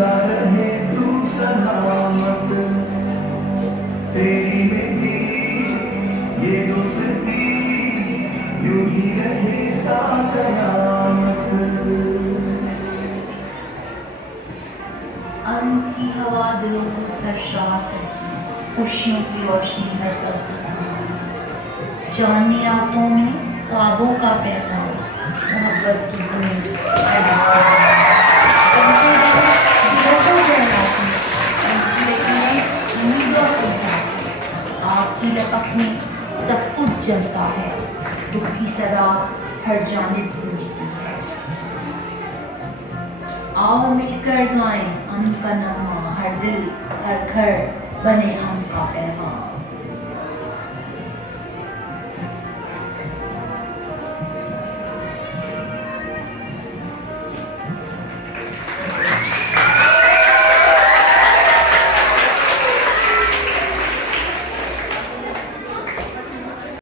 सदा रहे तू सलामत, तेरी मेरी ये दोस्ती यूं ही रहे ता कयामत। अरुण की हवा दिलों को सरशार है, खुशियों की रोशनी है तब चांदनी रातों में ख्वाबों का पैगाम, मोहब्बत की बूंद आपकी लपक में सब कुछ जलता है, दुख की सदा हर जानिब गूंजती है। आओ मिलकर गाएं अम का नगमा, हर दिल हर घर बने अम का पैगाम।